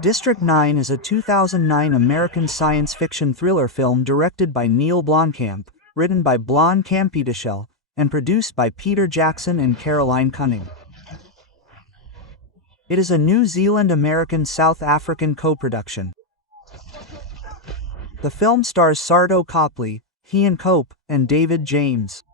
District 9 is a 2009 American science fiction thriller film directed by Neil Blomkamp, written by Blon Campedeschel, and produced by Peter Jackson and Caroline Cunning. It is a New Zealand-American-South African co-production. The film stars Sarto Copley, Ian Cope, and David James.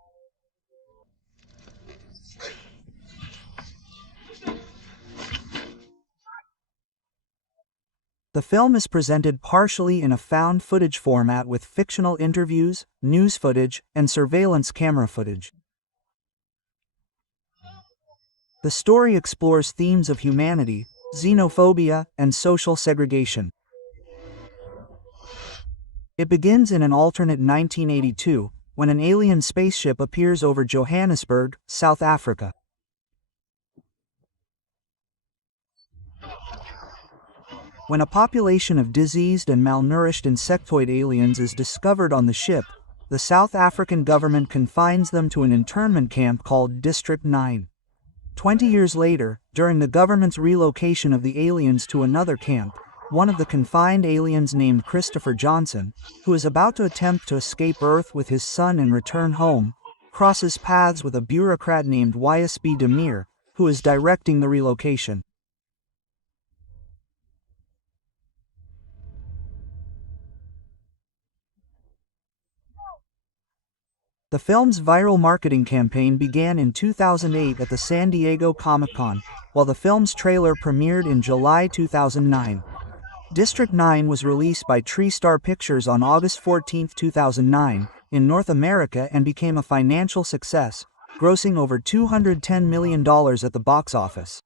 The film is presented partially in a found footage format with fictional interviews, news footage, and surveillance camera footage. The story explores themes of humanity, xenophobia, and social segregation. It begins in an alternate 1982, when an alien spaceship appears over Johannesburg, South Africa. When a population of diseased and malnourished insectoid aliens is discovered on the ship, the South African government confines them to an internment camp called District 9. 20 years later, during the government's relocation of the aliens to another camp, one of the confined aliens named Christopher Johnson, who is about to attempt to escape Earth with his son and return home, crosses paths with a bureaucrat named YSB Demir, who is directing the relocation. The film's viral marketing campaign began in 2008 at the San Diego Comic-Con, while the film's trailer premiered in July 2009. District 9 was released by TreeStar Pictures on August 14, 2009, in North America and became a financial success, grossing over $210 million at the box office.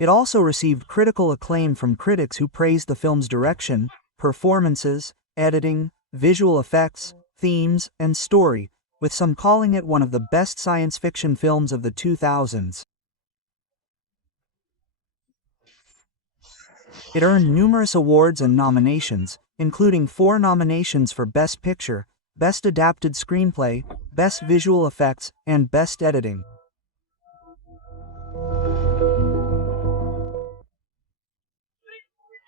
It also received critical acclaim from critics who praised the film's direction, performances, editing, visual effects, themes, and story, with some calling it one of the best science fiction films of the 2000s. It earned numerous awards and nominations, including 4 nominations for Best Picture, Best Adapted Screenplay, Best Visual Effects, and Best Editing.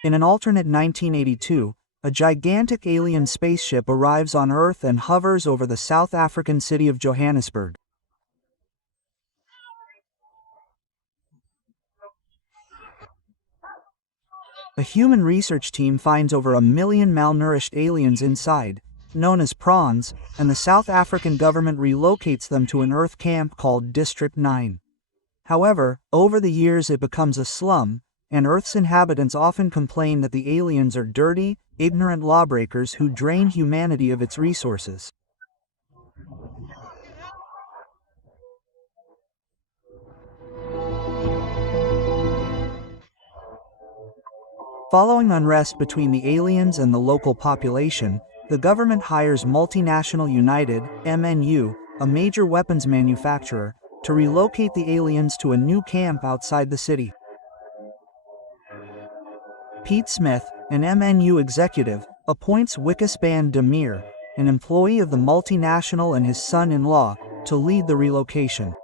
In an alternate 1982, a gigantic alien spaceship arrives on Earth and hovers over the South African city of Johannesburg. A human research team finds over 1 million malnourished aliens inside, known as prawns, and the South African government relocates them to an Earth camp called District 9. However, over the years it becomes a slum, and Earth's inhabitants often complain that the aliens are dirty, ignorant lawbreakers who drain humanity of its resources. Following unrest between the aliens and the local population, the government hires Multinational United, MNU, a major weapons manufacturer, to relocate the aliens to a new camp outside the city. Pete Smith, an MNU executive, appoints Wickesband Demir, an employee of the multinational and his son-in-law, to lead the relocation.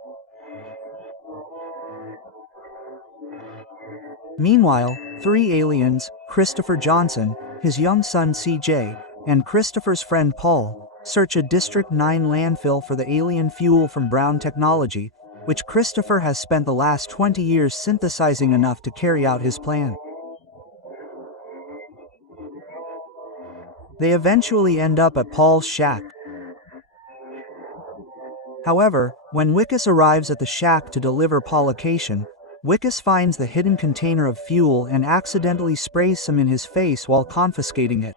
Meanwhile, 3 aliens, Christopher Johnson, his young son CJ, and Christopher's friend Paul, search a District 9 landfill for the alien fuel from Brown Technology, which Christopher has spent the last 20 years synthesizing enough to carry out his plan. They eventually end up at Paul's shack. However, when Wickes arrives at the shack to deliver Paulication, Wickes finds the hidden container of fuel and accidentally sprays some in his face while confiscating it.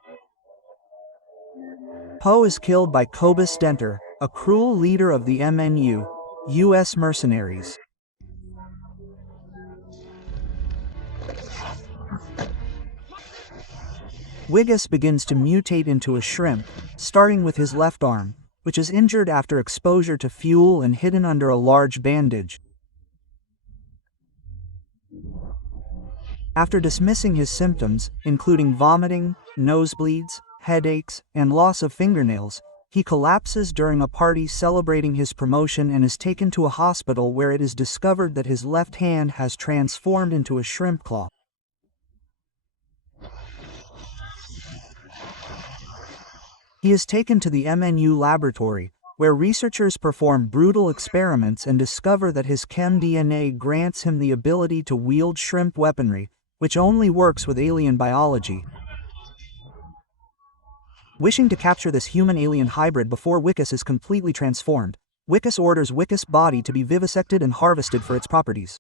Poe is killed by Cobus Denter, a cruel leader of the MNU, U.S. mercenaries. Wickes begins to mutate into a shrimp, starting with his left arm, which is injured after exposure to fuel and hidden under a large bandage. After dismissing his symptoms, including vomiting, nosebleeds, headaches, and loss of fingernails, He collapses during a party celebrating his promotion and is taken to a hospital where it is discovered that his left hand has transformed into a shrimp claw. He is taken to the MNU laboratory, where researchers perform brutal experiments and discover that his chem DNA grants him the ability to wield shrimp weaponry, which only works with alien biology. Wishing to capture this human-alien hybrid before Wickus is completely transformed, Wickus orders Wickus' body to be vivisected and harvested for its properties.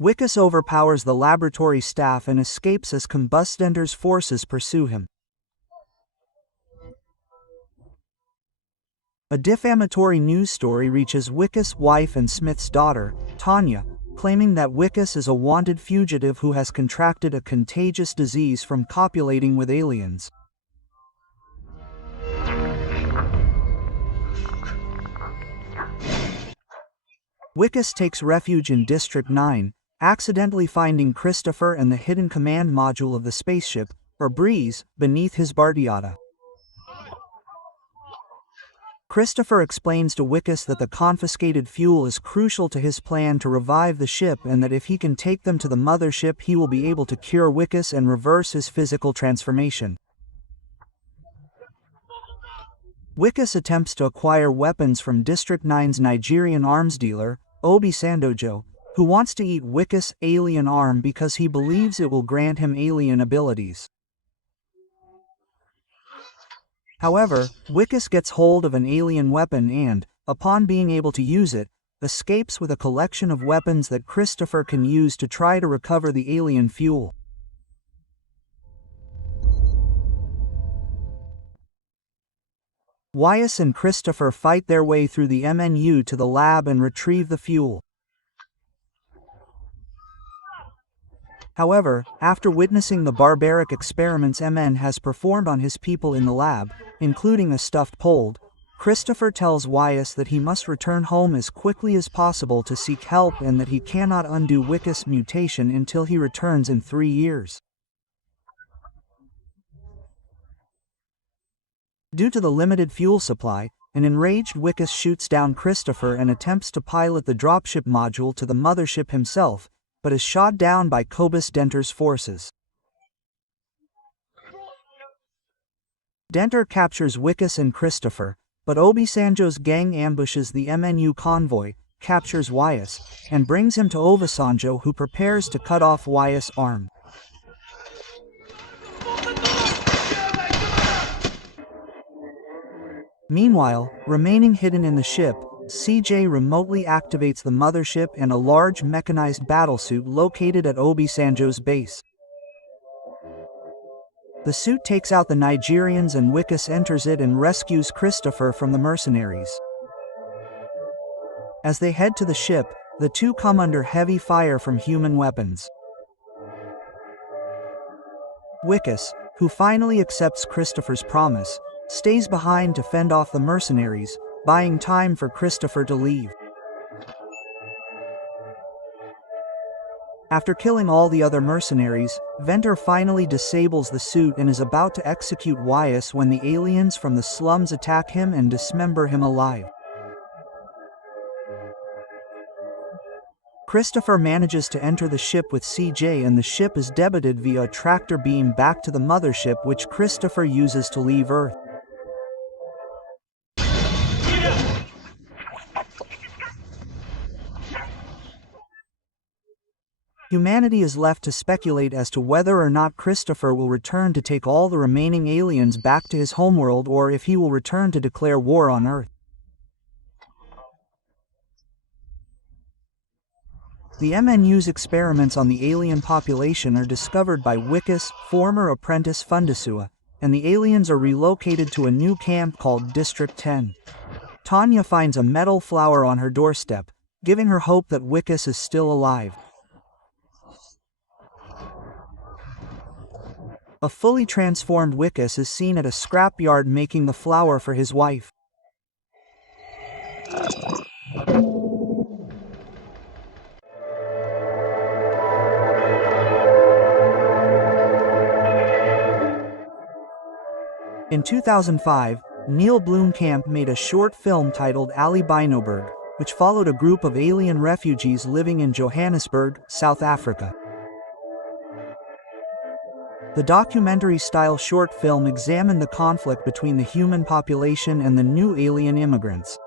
Wickus overpowers the laboratory staff and escapes as Combustdender's forces pursue him. A defamatory news story reaches Wickus' wife and Smith's daughter, Tanya, claiming that Wickus is a wanted fugitive who has contracted a contagious disease from copulating with aliens. Wickus takes refuge in District 9, accidentally finding Christopher and the hidden command module of the spaceship, or Breeze, beneath his Bardiata. Christopher explains to Wickus that the confiscated fuel is crucial to his plan to revive the ship and that if he can take them to the mothership he will be able to cure Wickus and reverse his physical transformation. Wickus attempts to acquire weapons from District 9's Nigerian arms dealer, Obi Sandojo, who wants to eat Wickus' alien arm because he believes it will grant him alien abilities. However, Wickus gets hold of an alien weapon and, upon being able to use it, escapes with a collection of weapons that Christopher can use to try to recover the alien fuel. Wyas and Christopher fight their way through the MNU to the lab and retrieve the fuel. However, after witnessing the barbaric experiments MN has performed on his people in the lab, including a stuffed pold, Christopher tells Wyas that he must return home as quickly as possible to seek help and that he cannot undo Wickus' mutation until he returns in 3 years. Due to the limited fuel supply, an enraged Wickus shoots down Christopher and attempts to pilot the dropship module to the mothership himself, but is shot down by Combustdender's forces. Denter captures Wickus and Christopher, but Obasanjo's gang ambushes the MNU convoy, captures Wyas, and brings him to Obasanjo, who prepares to cut off Wyas' arm. Meanwhile, remaining hidden in the ship, CJ remotely activates the mothership and a large mechanized battlesuit located at Obasanjo's base. The suit takes out the Nigerians and Wickus enters it and rescues Christopher from the mercenaries. As they head to the ship, the two come under heavy fire from human weapons. Wickus, who finally accepts Christopher's promise, stays behind to fend off the mercenaries, buying time for Christopher to leave. After killing all the other mercenaries, Venter finally disables the suit and is about to execute Wyas when the aliens from the slums attack him and dismember him alive. Christopher manages to enter the ship with CJ and the ship is debited via a tractor beam back to the mothership, which Christopher uses to leave Earth. Humanity is left to speculate as to whether or not Christopher will return to take all the remaining aliens back to his homeworld or if he will return to declare war on Earth. The MNU's experiments on the alien population are discovered by Wickus, former apprentice Fundisua, and the aliens are relocated to a new camp called District 10. Tanya finds a metal flower on her doorstep, giving her hope that Wickus is still alive. A fully transformed Wickus is seen at a scrapyard making the flower for his wife. In 2005, Neil Blomkamp made a short film titled Alibinoberg, which followed a group of alien refugees living in Johannesburg, South Africa. The documentary-style short film examined the conflict between the human population and the new alien immigrants.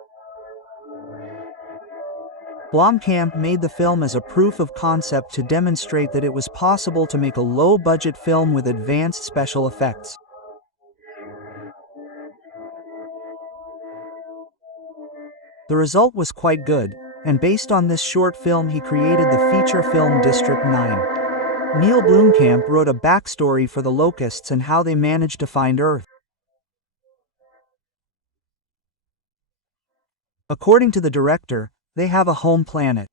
Blomkamp made the film as a proof of concept to demonstrate that it was possible to make a low-budget film with advanced special effects. The result was quite good, and based on this short film he created the feature film District 9. Neil Blomkamp wrote a backstory for the locusts and how they managed to find Earth. According to the director, they have a home planet.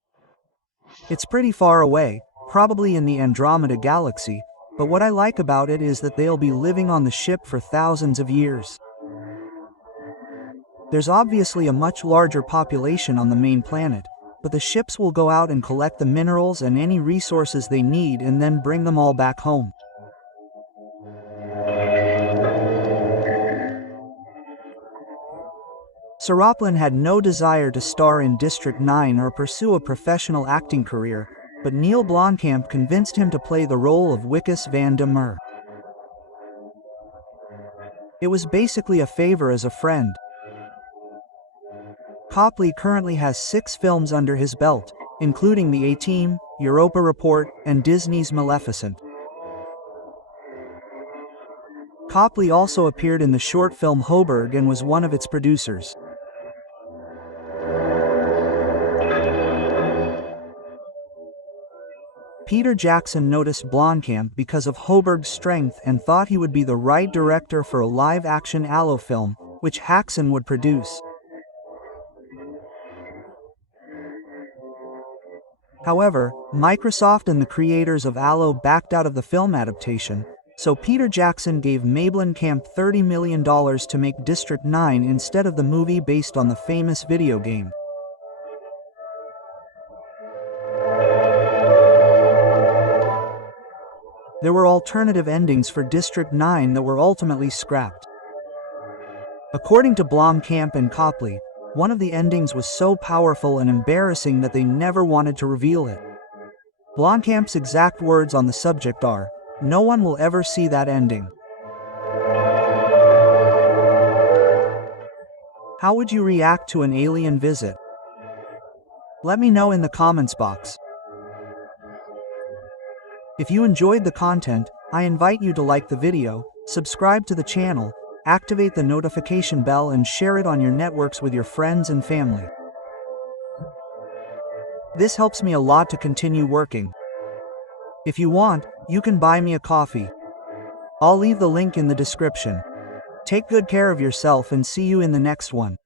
It's pretty far away, probably in the Andromeda galaxy, but what I like about it is that they'll be living on the ship for thousands of years. There's obviously a much larger population on the main planet, but the ships will go out and collect the minerals and any resources they need and then bring them all back home. Saraplin had no desire to star in District 9 or pursue a professional acting career, but Neil Blomkamp convinced him to play the role of Wikus van der Meer. It was basically a favor as a friend. Copley currently has 6 films under his belt, including The A-Team, Europa Report, and Disney's Maleficent. Copley also appeared in the short film Hoberg and was one of its producers. Peter Jackson noticed Blomkamp because of Hoberg's strength and thought he would be the right director for a live-action Allo film, which Jackson would produce. However, Microsoft and the creators of Allo backed out of the film adaptation, so Peter Jackson gave Blomkamp $30 million to make District 9 instead of the movie based on the famous video game. There were alternative endings for District 9 that were ultimately scrapped. According to Blomkamp and Copley, one of the endings was so powerful and embarrassing that they never wanted to reveal it. Blomkamp's exact words on the subject are, "No one will ever see that ending." How would you react to an alien visit? Let me know in the comments box. If you enjoyed the content, I invite you to like the video, subscribe to the channel, activate the notification bell and share it on your networks with your friends and family. This helps me a lot to continue working. If you want, you can buy me a coffee. I'll leave the link in the description. Take good care of yourself and see you in the next one.